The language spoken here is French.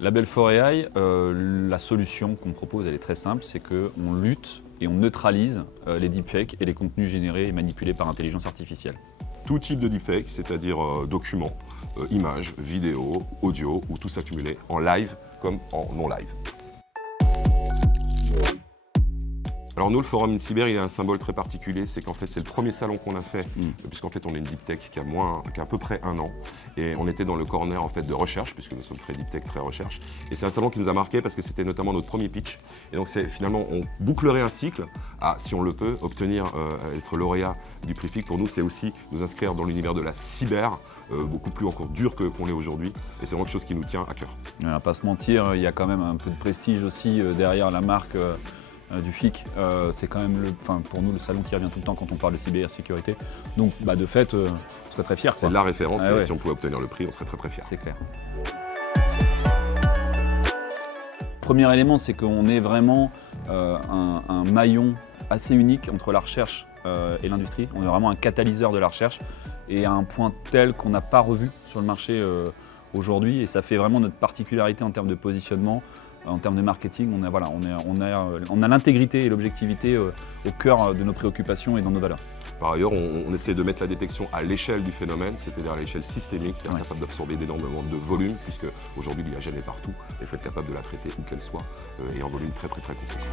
Label for AI, la solution qu'on propose, elle est très simple, c'est qu'on lutte et on neutralise les deepfakes et les contenus générés et manipulés par intelligence artificielle. Tout type de deepfake, c'est-à-dire documents, images, vidéos, audio, ou tous accumulés en live comme en non-live. Alors nous, le Forum InCyber, il a un symbole très particulier, c'est qu'en fait c'est le premier salon qu'on a fait, puisqu'en fait on est une deep tech qui a à peu près 1 an, et on était dans le corner en fait de recherche, puisque nous sommes très deep tech, très recherche, et c'est un salon qui nous a marqué parce que c'était notamment notre premier pitch, et donc c'est finalement on bouclerait un cycle à, si on le peut, obtenir, être lauréat du prix FIC. Pour nous, c'est aussi nous inscrire dans l'univers de la cyber, beaucoup plus encore dur qu'on l'est aujourd'hui, et c'est vraiment quelque chose qui nous tient à cœur. On va pas se mentir, il y a quand même un peu de prestige aussi derrière la marque du FIC. C'est quand même pour nous le salon qui revient tout le temps quand on parle de cybersécurité. Donc de fait, on serait très fiers. C'est la référence, Ah et ouais. si on pouvait obtenir le prix, on serait très très fiers. C'est clair. Premier élément, c'est qu'on est vraiment un maillon assez unique entre la recherche et l'industrie. On est vraiment un catalyseur de la recherche et à un point tel qu'on n'a pas revu sur le marché aujourd'hui, et ça fait vraiment notre particularité en termes de positionnement. En termes de marketing, on a l'intégrité et l'objectivité au cœur de nos préoccupations et dans nos valeurs. Par ailleurs, on essaie de mettre la détection à l'échelle du phénomène, c'est-à-dire à l'échelle systémique, c'est-à-dire capable d'absorber d'énormément de volume, puisque aujourd'hui l'IA est partout, et il faut être capable de la traiter où qu'elle soit, et en volume très très très conséquent.